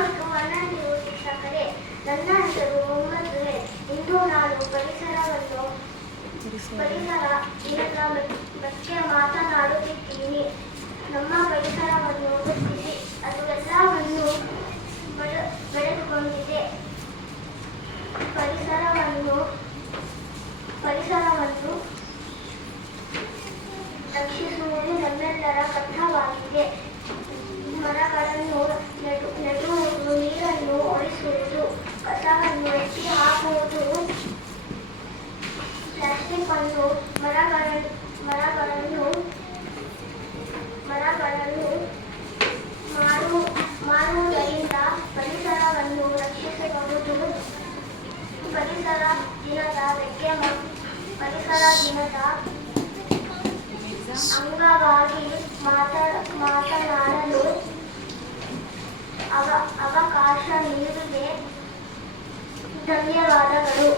ಮತ್ತು ವನ್ಯಜೀವಿ ಶಿಕ್ಷಕರೇ, ನನ್ನ ಹೆಸರು ಮೊಹಮ್ಮದ್ ಜುಹೇದ್. ಇಂದು ನಾನು ಪರಿಸರ ದಿನದ ಬಗ್ಗೆ ಮಾತನಾಡುತ್ತಿದ್ದೀನಿ. ನಮ್ಮ ಪರಿಸರವನ್ನು ಗುರುತಿಸಿ ಅದು ಎಲ್ಲವನ್ನು ಬೆಳೆದುಕೊಂಡಿದೆ. ಪರಿಸರವನ್ನು ರಕ್ಷಿಸುವುದು ನಮ್ಮೆಲ್ಲರ ಕರ್ತವ್ಯವಾಗಿದೆ. ಮರಗಳನ್ನು ನೆಡುವುದು, ನೀರನ್ನು ಉಳಿಸುವುದು, ಕಸವನ್ನು ಎತ್ತಿ ಹಾಕುವುದು, ಪ್ಲಾಸ್ಟಿಕ್ ಅನ್ನು ಮರಗಳನ್ನು ಮಾರುವುದರಿಂದ ಪರಿಸರವನ್ನು ರಕ್ಷಿಸಬಹುದು. ಪರಿಸರ ದಿನದ ಅಂಗವಾಗಿ ಮಾತನಾಡಲು ಅವಕಾಶ ನೀಡಿದೆ. ಧನ್ಯವಾದಗಳು.